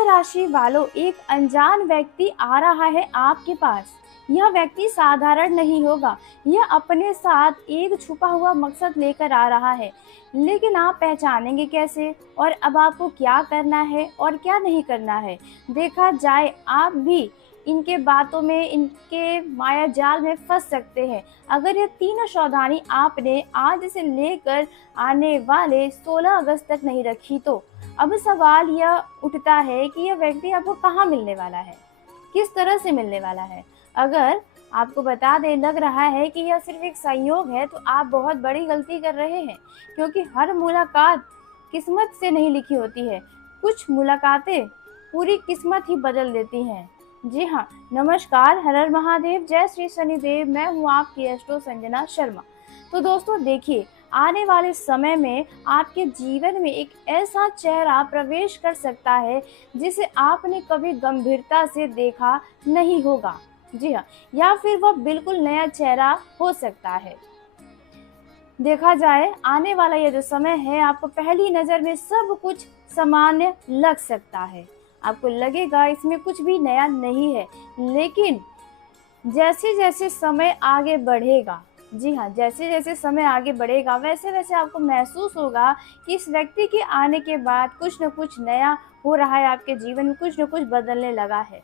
वृषभ राशि वालों, एक अनजान व्यक्ति आ रहा है आपके पास। यह व्यक्ति साधारण नहीं होगा। यह अपने साथ एक छुपा हुआ मकसद लेकर आ रहा है। लेकिन आप पहचानेंगे कैसे, और अब आपको क्या करना है और क्या नहीं करना है? देखा जाए, आप भी इनके बातों में, इनके माया जाल में फंस सकते हैं। अगर ये तीनों सावधानी आपने आज से लेकर आने वाले 16 अगस्त तक नहीं रखी तो अब सवाल यह उठता है कि यह व्यक्ति आपको कहाँ मिलने वाला है, किस तरह से मिलने वाला है। अगर आपको बता दें, लग रहा है कि यह सिर्फ एक संयोग है, तो आप बहुत बड़ी गलती कर रहे हैं, क्योंकि हर मुलाकात किस्मत से नहीं लिखी होती है। कुछ मुलाकातें पूरी किस्मत ही बदल देती हैं। जी हाँ, नमस्कार, हर हर महादेव, जय श्री शनिदेव। मैं हूँ आपकी एस्ट्रो संजना शर्मा। तो दोस्तों देखिए, आने वाले समय में आपके जीवन में एक ऐसा चेहरा प्रवेश कर सकता है जिसे आपने कभी गंभीरता से देखा नहीं होगा। जी हाँ, या फिर वह बिल्कुल नया चेहरा हो सकता है। देखा जाए, आने वाला यह जो समय है, आपको पहली नज़र में सब कुछ सामान्य लग सकता है। आपको लगेगा इसमें कुछ भी नया नहीं है, लेकिन जैसे जैसे समय आगे बढ़ेगा, जी हाँ, जैसे जैसे समय आगे बढ़ेगा, वैसे वैसे आपको महसूस होगा कि इस व्यक्ति के आने के बाद कुछ न कुछ नया हो रहा है, आपके जीवन में कुछ न कुछ बदलने लगा है।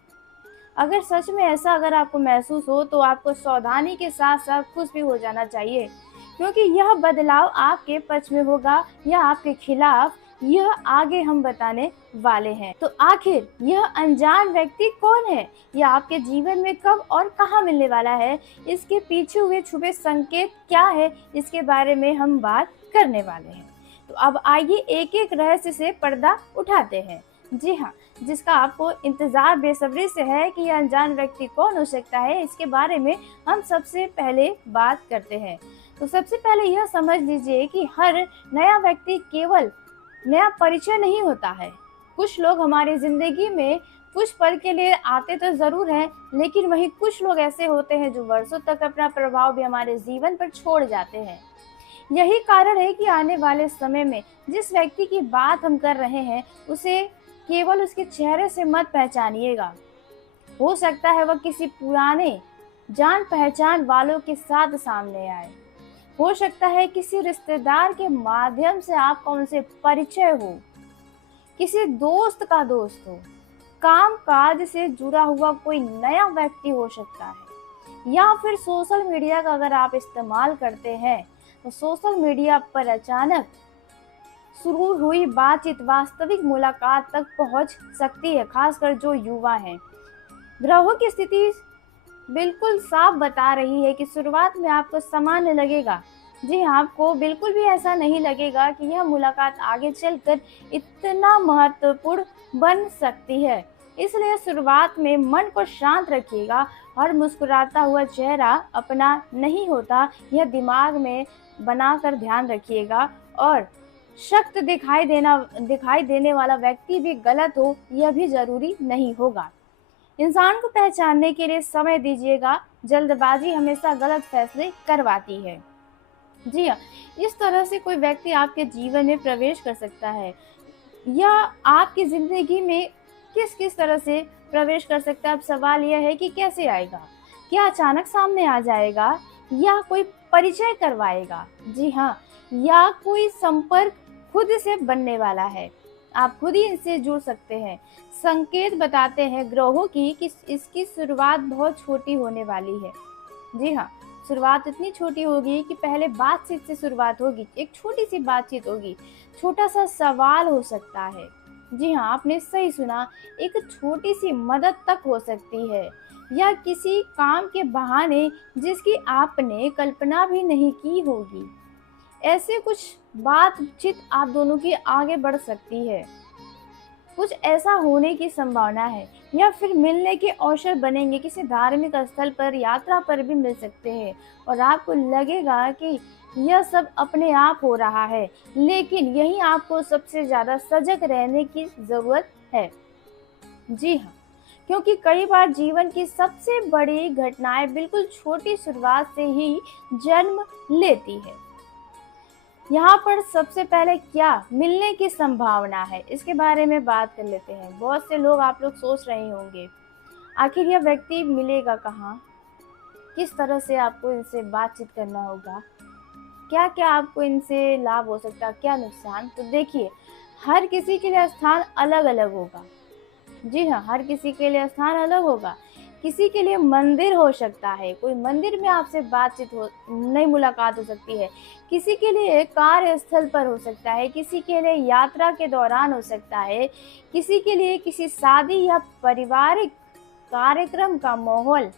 अगर सच में ऐसा अगर आपको महसूस हो, तो आपको सावधानी के साथ साथ खुश भी हो जाना चाहिए, क्योंकि यह बदलाव आपके पक्ष में होगा या आपके खिलाफ, यह आगे हम बताने वाले हैं। तो आखिर यह अनजान व्यक्ति कौन है, यह आपके जीवन में कब और कहाँ मिलने वाला है, इसके पीछे हुए छुपे संकेत क्या है, इसके बारे में हम बात करने वाले हैं। तो अब आइए एक एक रहस्य से पर्दा उठाते हैं। जी हाँ, जिसका आपको इंतजार बेसब्री से है कि यह अनजान व्यक्ति कौन हो सकता है, इसके बारे में हम सबसे पहले बात करते हैं। तो सबसे पहले यह समझ लीजिए कि हर नया व्यक्ति केवल नया परिचय नहीं होता है। कुछ लोग हमारी जिंदगी में कुछ पल के लिए आते तो जरूर हैं, लेकिन वहीं कुछ लोग ऐसे होते हैं जो वर्षों तक अपना प्रभाव भी हमारे जीवन पर छोड़ जाते हैं। यही कारण है कि आने वाले समय में जिस व्यक्ति की बात हम कर रहे हैं, उसे केवल उसके चेहरे से मत पहचानिएगा। हो सकता है वह किसी पुराने जान पहचान वालों के साथ सामने आए। हो सकता है किसी रिश्तेदार के माध्यम से आपका उनसे परिचय हो, किसी दोस्त का दोस्त हो, काम काज से जुड़ा हुआ कोई नया व्यक्ति हो सकता है, या फिर सोशल मीडिया का अगर आप इस्तेमाल करते हैं, तो सोशल मीडिया पर अचानक शुरू हुई बातचीत वास्तविक मुलाकात तक पहुंच सकती है, खासकर जो युवा हैं। ग्रहों की स्थिति बिल्कुल साफ बता रही है कि शुरुआत में आपको सामान्य लगेगा। जी हाँ, आपको बिल्कुल भी ऐसा नहीं लगेगा कि यह मुलाकात आगे चलकर इतना महत्वपूर्ण बन सकती है। इसलिए शुरुआत में मन को शांत रखिएगा, और मुस्कुराता हुआ चेहरा अपना नहीं होता, यह दिमाग में बनाकर ध्यान रखिएगा। और सख्त दिखाई देने वाला व्यक्ति भी गलत हो, यह भी जरूरी नहीं होगा। इंसान को पहचानने के लिए समय दीजिएगा। जल्दबाजी हमेशा गलत फैसले करवाती है। जी हाँ, इस तरह से कोई व्यक्ति आपके जीवन में प्रवेश कर सकता है, या आपकी जिंदगी में किस किस तरह से प्रवेश कर सकता है। अब सवाल यह है कि कैसे आएगा, क्या अचानक सामने आ जाएगा, या कोई परिचय करवाएगा, जी हाँ, या कोई संपर्क खुद से बनने वाला है, आप खुद ही इनसे जुड़ सकते हैं। संकेत बताते हैं ग्रहों की कि इसकी शुरुआत बहुत छोटी होने वाली है। जी हाँ, शुरुआत इतनी छोटी होगी कि पहले बातचीत से शुरुआत होगी, एक छोटी सी बातचीत होगी, छोटा सा सवाल हो सकता है। जी हाँ, आपने सही सुना, एक छोटी सी मदद तक हो सकती है, या किसी काम के बहाने जिसकी आपने कल्पना भी नहीं की होगी। ऐसे कुछ बातचीत आप दोनों की आगे बढ़ सकती है, कुछ ऐसा होने की संभावना है, या फिर मिलने के अवसर बनेंगे, किसी धार्मिक स्थल पर, यात्रा पर भी मिल सकते हैं, और आपको लगेगा कि यह सब अपने आप हो रहा है। लेकिन यही आपको सबसे ज़्यादा सजग रहने की ज़रूरत है। जी हाँ, क्योंकि कई बार जीवन की सबसे बड़ी घटनाएं बिल्कुल छोटी शुरुआत से ही जन्म लेती है। यहाँ पर सबसे पहले क्या मिलने की संभावना है, इसके बारे में बात कर लेते हैं। बहुत से लोग आप लोग सोच रहे होंगे, आखिर यह व्यक्ति मिलेगा कहाँ, किस तरह से आपको इनसे बातचीत करना होगा, क्या क्या आपको इनसे लाभ हो सकता है, क्या नुकसान। तो देखिए, हर किसी के लिए स्थान अलग अलग होगा। जी हाँ, हर किसी के लिए स्थान अलग होगा। किसी के लिए मंदिर हो सकता है, कोई मंदिर में आपसे बातचीत हो, नई मुलाकात हो सकती है। किसी के लिए कार्यस्थल पर हो सकता है, किसी के लिए यात्रा के दौरान हो सकता है, किसी के लिए किसी शादी या पारिवारिक कार्यक्रम का माहौल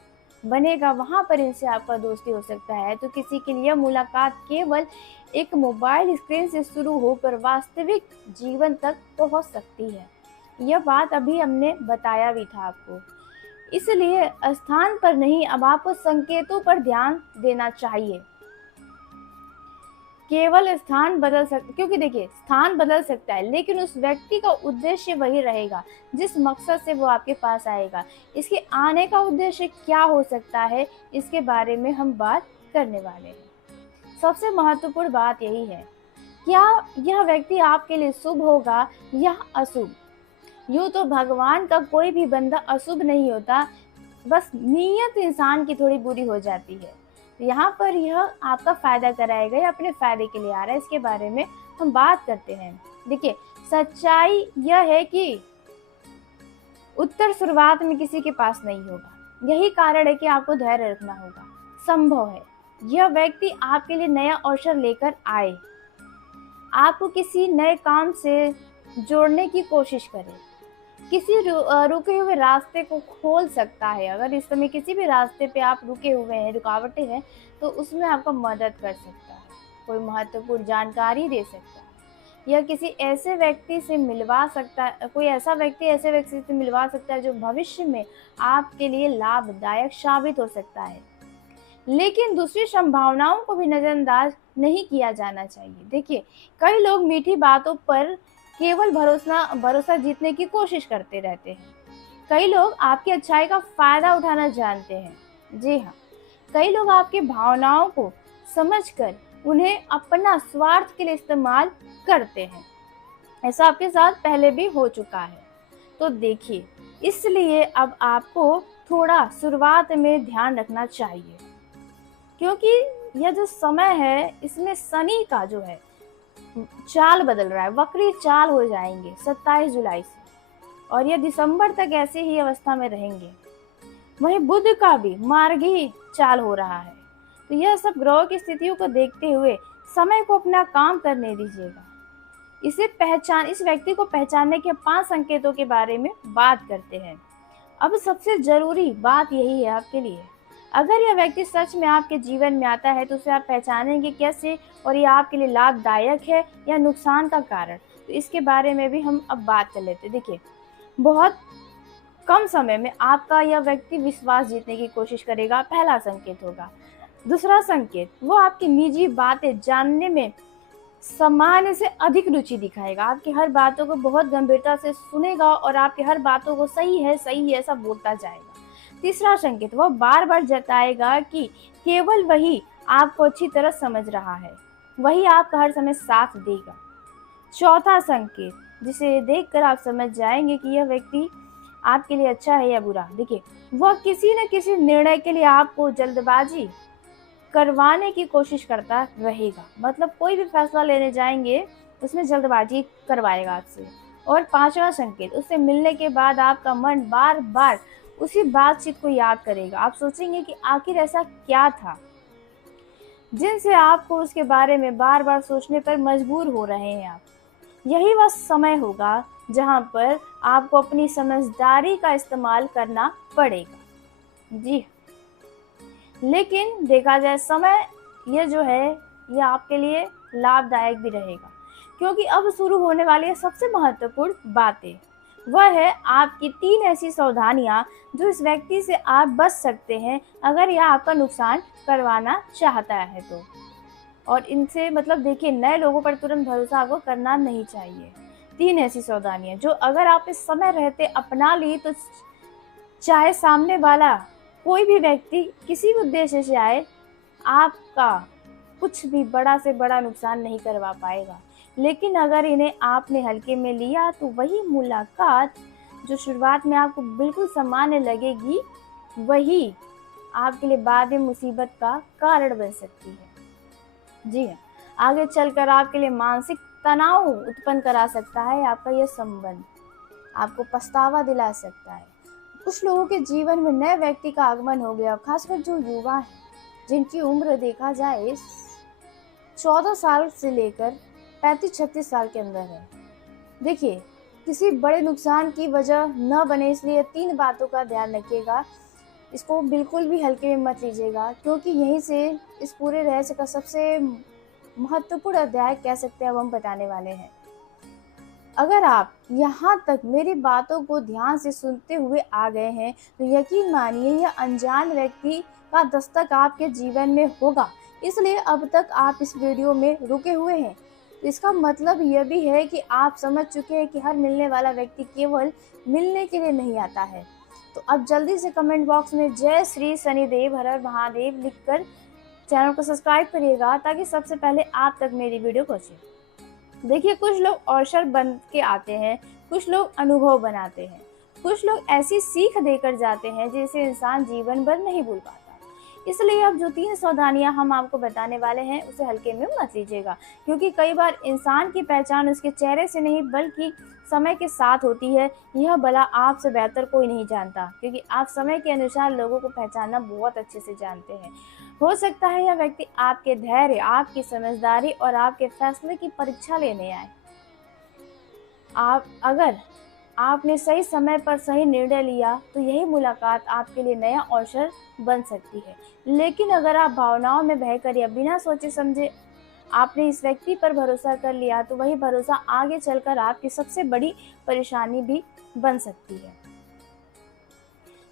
बनेगा, वहाँ पर इनसे आपका दोस्ती हो सकता है। तो किसी के लिए मुलाकात केवल एक मोबाइल स्क्रीन से शुरू होकर वास्तविक जीवन तक पहुँच सकती है। यह बात अभी हमने बताया भी था आपको। इसलिए स्थान पर नहीं, अब आपको संकेतों पर ध्यान देना चाहिए। केवल स्थान बदल सकता, क्योंकि देखिए स्थान बदल सकता है लेकिन उस व्यक्ति का उद्देश्य वही रहेगा जिस मकसद से वो आपके पास आएगा। इसके आने का उद्देश्य क्या हो सकता है, इसके बारे में हम बात करने वाले हैं। सबसे महत्वपूर्ण बात यही है, क्या यह व्यक्ति आपके लिए शुभ होगा या अशुभ। यूँ तो भगवान का कोई भी बंदा अशुभ नहीं होता, बस नीयत इंसान की थोड़ी बुरी हो जाती है। यहाँ पर यह आपका फ़ायदा कराएगा या अपने फ़ायदे के लिए आ रहा है, इसके बारे में हम बात करते हैं। देखिए, सच्चाई यह है कि उत्तर शुरुआत में किसी के पास नहीं होगा। यही कारण है कि आपको धैर्य रखना होगा। संभव है यह व्यक्ति आपके लिए नया अवसर लेकर आए, आपको किसी नए काम से जोड़ने की कोशिश करे, किसी रुके हुए रास्ते को खोल सकता है। अगर इस समय किसी भी रास्ते पे आप रुके हुए हैं, रुकावटें हैं, तो उसमें आपका मदद कर सकता है, कोई महत्वपूर्ण जानकारी दे सकता है, या किसी ऐसे व्यक्ति से मिलवा सकता है, कोई ऐसा व्यक्ति ऐसे व्यक्ति से मिलवा सकता है जो भविष्य में आपके लिए लाभदायक साबित हो सकता है। लेकिन दूसरी संभावनाओं को भी नज़रअंदाज नहीं किया जाना चाहिए। देखिए, कई लोग मीठी बातों पर केवल भरोसा जीतने की कोशिश करते रहते हैं। कई लोग आपकी अच्छाई का फ़ायदा उठाना जानते हैं। जी हाँ, कई लोग आपकी भावनाओं को समझकर उन्हें अपना स्वार्थ के लिए इस्तेमाल करते हैं। ऐसा आपके साथ पहले भी हो चुका है। तो देखिए, इसलिए अब आपको थोड़ा शुरुआत में ध्यान रखना चाहिए, क्योंकि यह जो समय है इसमें शनि का जो है चाल बदल रहा है, वक्री चाल हो जाएंगे 27 जुलाई से, और ये दिसंबर तक ऐसे ही अवस्था में रहेंगे। वहीं बुध का भी मार्गी चाल हो रहा है। तो यह सब ग्रहों की स्थितियों को देखते हुए समय को अपना काम करने दीजिएगा। इस व्यक्ति को पहचानने के 5 संकेतों के बारे में बात करते हैं। अब सबसे जरूरी बात यही है आपके लिए, अगर यह व्यक्ति सच में आपके जीवन में आता है तो उसे आप पहचानेंगे कैसे, और ये आपके लिए लाभदायक है या नुकसान का कारण। तो इसके बारे में भी हम अब बात कर लेते हैं। देखिए, बहुत कम समय में आपका यह व्यक्ति विश्वास जीतने की कोशिश करेगा, पहला संकेत होगा। दूसरा संकेत, वो आपकी निजी बातें जानने में सामान्य से अधिक रुचि दिखाएगा, आपकी हर बातों को बहुत गंभीरता से सुनेगा और आपकी हर बातों को सही है ऐसा बोलता जाएगा। तीसरा संकेत, वह बार बार जताएगा कि केवल वही आपको अच्छी तरह समझ रहा है, वही आपका हर समय साथ देगा। चौथा संकेत, जिसे देखकर आप समझ जाएंगे कि यह व्यक्ति आपके लिए अच्छा है या बुरा। देखिए, वह किसी न किसी निर्णय के लिए आपको जल्दबाजी करवाने की कोशिश करता रहेगा, मतलब कोई भी फैसला लेने जाएंगे उसमें जल्दबाजी करवाएगा आपसे। और पांचवा संकेत, उससे मिलने के बाद आपका मन बार बार उसी बातचीत को याद करेगा। आप सोचेंगे कि आखिर ऐसा क्या था जिनसे आपको उसके बारे में बार बार सोचने पर मजबूर हो रहे हैं आप। यही वह समय होगा जहां पर आपको अपनी समझदारी का इस्तेमाल करना पड़ेगा। जी, लेकिन देखा जाए समय यह जो है यह आपके लिए लाभदायक भी रहेगा, क्योंकि अब शुरू होने वाली है सबसे महत्वपूर्ण बातें। वह है आपकी 3 ऐसी सावधानियां जो इस व्यक्ति से आप बच सकते हैं अगर यह आपका नुकसान करवाना चाहता है तो। और इनसे मतलब देखिए, नए लोगों पर तुरंत भरोसा आपको करना नहीं चाहिए। 3 ऐसी सावधानियां जो अगर आप इस समय रहते अपना ली तो चाहे सामने वाला कोई भी व्यक्ति किसी भी उद्देश्य से आए, आपका कुछ भी बड़ा से बड़ा नुकसान नहीं करवा पाएगा। लेकिन अगर इन्हें आपने हल्के में लिया तो वही मुलाकात जो शुरुआत में आपको बिल्कुल सामान्य लगेगी, वही आपके लिए बाद में मुसीबत का कारण बन सकती है। जी हाँ, आगे चलकर आपके लिए मानसिक तनाव उत्पन्न करा सकता है आपका यह संबंध, आपको पछतावा दिला सकता है। कुछ लोगों के जीवन में नए व्यक्ति का आगमन हो गया, खासकर जो युवा हैं, जिनकी उम्र देखा जाए 14 साल से लेकर 35-36 साल के अंदर है। देखिए, किसी बड़े नुकसान की वजह न बने, इसलिए 3 बातों का ध्यान रखिएगा। इसको बिल्कुल भी हल्के में मत लीजिएगा, क्योंकि यहीं से इस पूरे रहस्य का सबसे महत्वपूर्ण अध्याय कह सकते हैं अब हम बताने वाले हैं। अगर आप यहाँ तक मेरी बातों को ध्यान से सुनते हुए आ गए हैं तो यकीन मानिए यह अनजान व्यक्ति का दस्तक आपके जीवन में होगा, इसलिए अब तक आप इस वीडियो में रुके हुए हैं। तो इसका मतलब यह भी है कि आप समझ चुके हैं कि हर मिलने वाला व्यक्ति केवल मिलने के लिए नहीं आता है। तो अब जल्दी से कमेंट बॉक्स में जय श्री शनिदेव हर हर महादेव लिखकर चैनल को सब्सक्राइब करिएगा, ताकि सबसे पहले आप तक मेरी वीडियो पहुंचे। देखिए, कुछ लोग अवसर बन के आते हैं, कुछ लोग अनुभव बनाते हैं, कुछ लोग ऐसी सीख देकर जाते हैं जिसे इंसान जीवन भर नहीं भूल पाता। इसलिए अब जो 3 सावधानियां हम आपको बताने वाले हैं उसे हल्के में मत लीजिएगा, क्योंकि कई बार इंसान की पहचान उसके चेहरे से नहीं बल्कि समय के साथ होती है। यह भला आपसे बेहतर कोई नहीं जानता, क्योंकि आप समय के अनुसार लोगों को पहचानना बहुत अच्छे से जानते हैं। हो सकता है यह व्यक्ति आपके धैर्य, आपकी समझदारी और आपके फैसले की परीक्षा लेने आए। अगर आपने सही समय पर सही निर्णय लिया तो यही मुलाकात आपके लिए नया अवसर बन सकती है। लेकिन अगर आप भावनाओं में बहकर या बिना सोचे समझे आपने इस व्यक्ति पर भरोसा कर लिया तो वही भरोसा आगे चलकर आपकी सबसे बड़ी परेशानी भी बन सकती है।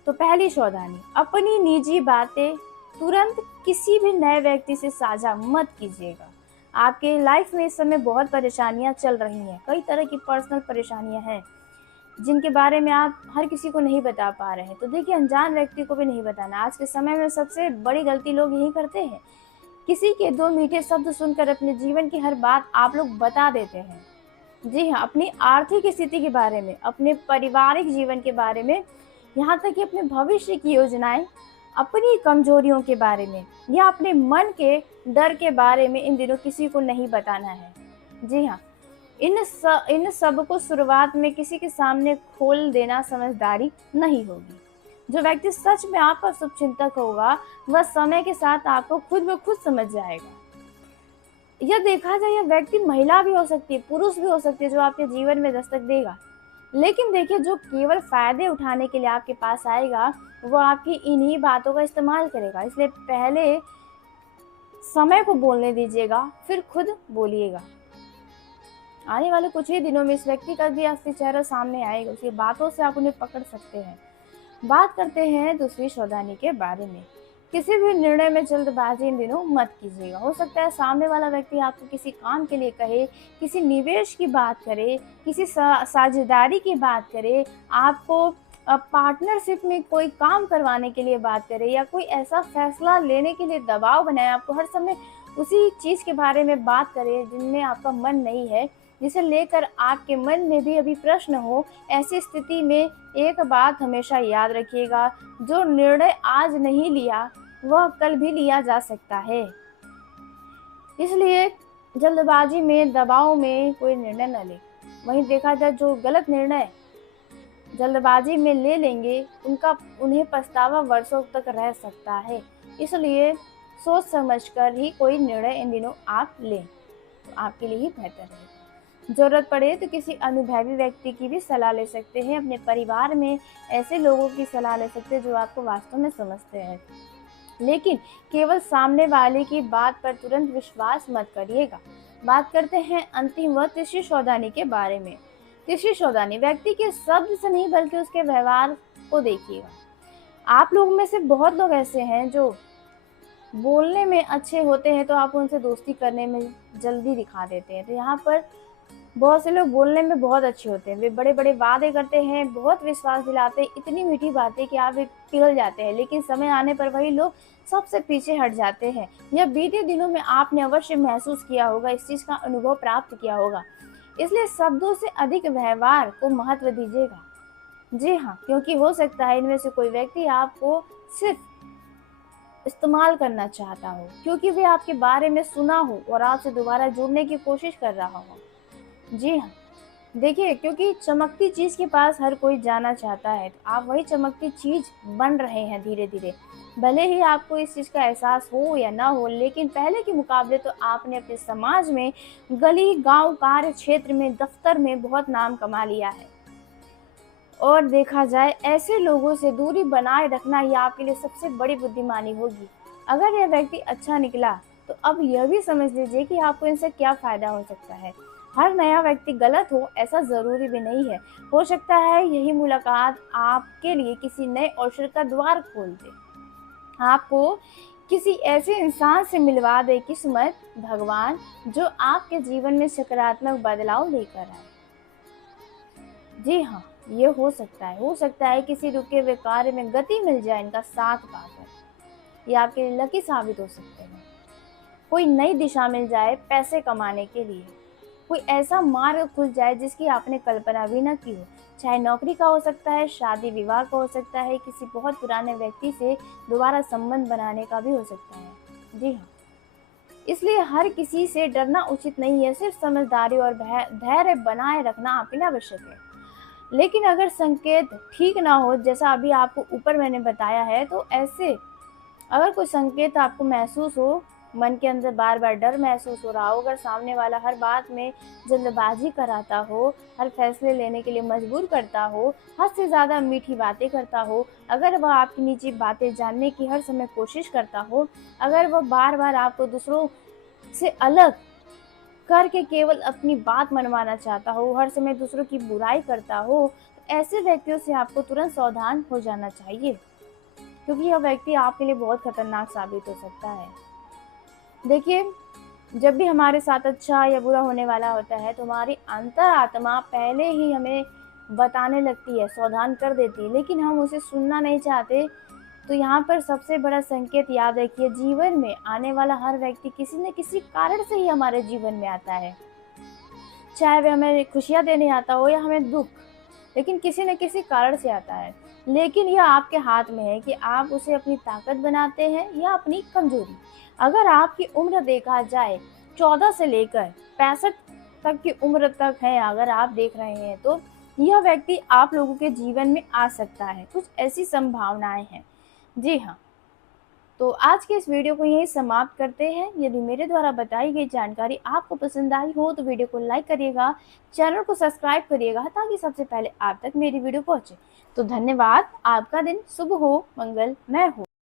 तो पहली सावधानी, अपनी निजी बातें तुरंत किसी भी नए व्यक्ति से साझा मत कीजिएगा। आपके लाइफ में इस समय बहुत परेशानियां चल रही हैं, कई तरह की पर्सनल परेशानियां हैं जिनके बारे में आप हर किसी को नहीं बता पा रहे हैं। तो देखिए, अनजान व्यक्ति को भी नहीं बताना। आज के समय में सबसे बड़ी गलती लोग यही करते हैं, किसी के 2 मीठे शब्द सुनकर अपने जीवन की हर बात आप लोग बता देते हैं। जी हाँ, अपनी आर्थिक स्थिति के बारे में, अपने पारिवारिक जीवन के बारे में, यहाँ तक कि अपने भविष्य की योजनाएं, अपनी कमजोरियों के बारे में या अपने मन के डर के बारे में इन दिनों किसी को नहीं बताना है। जी हाँ, इन सब को शुरुआत में किसी के सामने खोल देना समझदारी नहीं होगी। जो व्यक्ति सच में आपका शुभचिंतक होगा वह समय के साथ आपको खुद ब खुद समझ जाएगा। यह देखा जाए, यह व्यक्ति महिला भी हो सकती है, पुरुष भी हो सकती है, जो आपके जीवन में दस्तक देगा। लेकिन देखिए, जो केवल फायदे उठाने के लिए आपके पास आएगा वो आपकी इन्हीं बातों का इस्तेमाल करेगा। इसलिए पहले समय को बोलने दीजिएगा, फिर खुद बोलिएगा। आने वाले कुछ ही दिनों में इस व्यक्ति का भी असली चेहरा सामने आएगा, उसकी बातों से आप उन्हें पकड़ सकते हैं। बात करते हैं दूसरी सावधानी के बारे में। किसी भी निर्णय में जल्दबाजी इन दिनों मत कीजिएगा। हो सकता है सामने वाला व्यक्ति आपको किसी काम के लिए कहे, किसी निवेश की बात करे, किसी साझेदारी की बात करे, आपको पार्टनरशिप में कोई काम करवाने के लिए बात करे या कोई ऐसा फैसला लेने के लिए दबाव बनाए, आपको हर समय उसी चीज़ के बारे में बात करे जिनमें आपका मन नहीं है, जिसे लेकर आपके मन में भी अभी प्रश्न हो। ऐसी स्थिति में एक बात हमेशा याद रखिएगा, जो निर्णय आज नहीं लिया वह कल भी लिया जा सकता है। इसलिए जल्दबाजी में, दबाव में कोई निर्णय न ले। वहीं देखा जाए, जो गलत निर्णय जल्दबाजी में ले लेंगे उन्हें पछतावा वर्षों तक रह सकता है। इसलिए सोच समझकर ही कोई निर्णय इन दिनों आप लें तो आपके लिए ही बेहतर है। जरूरत पड़े तो किसी अनुभवी व्यक्ति की भी सलाह ले सकते हैं। अपने परिवार में ऐसे लोगों की सलाह ले सकते हैं जो आपको वास्तव में समझते हैं। लेकिन केवल सामने वाले की बात पर तुरंत विश्वास मत करिएगा। बात करते हैं अंतिम व तीसरी सावधानी के बारे में। तीसरी सावधानी, व्यक्ति के शब्द से नहीं बल्कि उसके व्यवहार को देखिएगा। आप लोगों में से बहुत लोग ऐसे हैं जो बोलने में अच्छे होते हैं तो आप उनसे दोस्ती करने में जल्दी दिखा देते हैं। तो यहाँ पर बहुत से लोग बोलने में बहुत अच्छे होते हैं, वे बड़े-बड़े वादे करते हैं, बहुत विश्वास दिलाते हैं, इतनी मीठी बातें कि आप भी पिघल जाते हैं, लेकिन समय आने पर वही लोग सबसे पीछे हट जाते हैं। यह बीते दिनों में आपने अवश्य महसूस किया होगा, इस चीज़ का अनुभव प्राप्त किया होगा। इसलिए शब्दों से अधिक व्यवहार को महत्व दीजिएगा। जी हाँ, क्योंकि हो सकता है इनमें से कोई व्यक्ति आपको सिर्फ इस्तेमाल करना चाहता हो, क्योंकि वे आपके बारे में सुना हो और आपसे दोबारा जुड़ने की कोशिश कर रहा हो। जी हाँ, देखिए, क्योंकि चमकती चीज़ के पास हर कोई जाना चाहता है, तो आप वही चमकती चीज़ बन रहे हैं धीरे-धीरे। भले ही आपको इस चीज़ का एहसास हो या ना हो, लेकिन पहले के मुकाबले तो आपने अपने समाज में, गली, गाँव, कार्य क्षेत्र में, दफ्तर में बहुत नाम कमा लिया है। और देखा जाए, ऐसे लोगों से दूरी बनाए रखना ही आपके लिए सबसे बड़ी बुद्धिमानी होगी। अगर यह व्यक्ति अच्छा निकला, तो अब यह भी समझ लीजिए कि आपको इनसे क्या फ़ायदा हो सकता है। हर नया व्यक्ति गलत हो ऐसा ज़रूरी भी नहीं है। हो सकता है यही मुलाकात आपके लिए किसी नए अवसर का द्वार खोल दे। आपको किसी ऐसे इंसान से मिलवा दे किस्मत, भगवान, जो आपके जीवन में सकारात्मक बदलाव लेकर आए। जी हाँ, ये हो सकता है किसी रुके हुए कार्य में गति मिल जाए इनका साथ पाकर। ये आपके लिए लकी साबित हो सकते हैं। कोई नई दिशा मिल जाए पैसे कमाने के लिए। कोई ऐसा मार्ग खुल जाए जिसकी आपने कल्पना भी ना की हो। चाहे नौकरी का हो सकता है, शादी विवाह का हो सकता है, किसी बहुत पुराने व्यक्ति से दोबारा संबंध बनाने का भी हो सकता है। जी हाँ, इसलिए हर किसी से डरना उचित नहीं है, सिर्फ समझदारी और धैर्य बनाए रखना आपके लिए आवश्यक है। लेकिन अगर संकेत ठीक ना हो, जैसा अभी आपको ऊपर मैंने बताया है, तो ऐसे अगर कोई संकेत आपको महसूस हो, मन के अंदर बार-बार डर महसूस हो रहा हो, अगर सामने वाला हर बात में जल्दबाजी कराता हो, हर फैसले लेने के लिए मजबूर करता हो, हद से ज़्यादा मीठी बातें करता हो, अगर वह आपकी निजी बातें जानने की हर समय कोशिश करता हो, अगर वह बार-बार आपको दूसरों से अलग करके केवल अपनी बात मनवाना चाहता हो, हर समय दूसरों की बुराई करता हो, तो ऐसे व्यक्तियों से आपको तुरंत सावधान हो जाना चाहिए, क्योंकि यह व्यक्ति आपके लिए बहुत खतरनाक साबित हो सकता है। देखिए, जब भी हमारे साथ अच्छा या बुरा होने वाला होता है, तो हमारी अंतरात्मा पहले ही हमें बताने लगती है, सावधान कर देती है, लेकिन हम उसे सुनना नहीं चाहते। तो यहाँ पर सबसे बड़ा संकेत याद रखिए, जीवन में आने वाला हर व्यक्ति किसी न किसी कारण से ही हमारे जीवन में आता है। चाहे वह हमें खुशियाँ देने आता हो या हमें दुःख, लेकिन किसी न किसी कारण से आता है। लेकिन यह आपके हाथ में है कि आप उसे अपनी ताकत बनाते हैं या अपनी कमज़ोरी। अगर आपकी उम्र देखा जाए 14 से लेकर 65 तक की उम्र तक है, अगर आप देख रहे हैं, तो यह व्यक्ति आप लोगों के जीवन में आ सकता है। कुछ ऐसी संभावनाएँ हैं। जी हाँ। तो आज के इस वीडियो को यहीं समाप्त करते हैं। यदि मेरे द्वारा बताई गई जानकारी आपको पसंद आई हो, तो वीडियो को लाइक करिएगा, चैनल को सब्सक्राइब करिएगा, ताकि सबसे पहले आप तक मेरी वीडियो पहुंचे। तो धन्यवाद। आपका दिन शुभ हो, मंगलमय हो।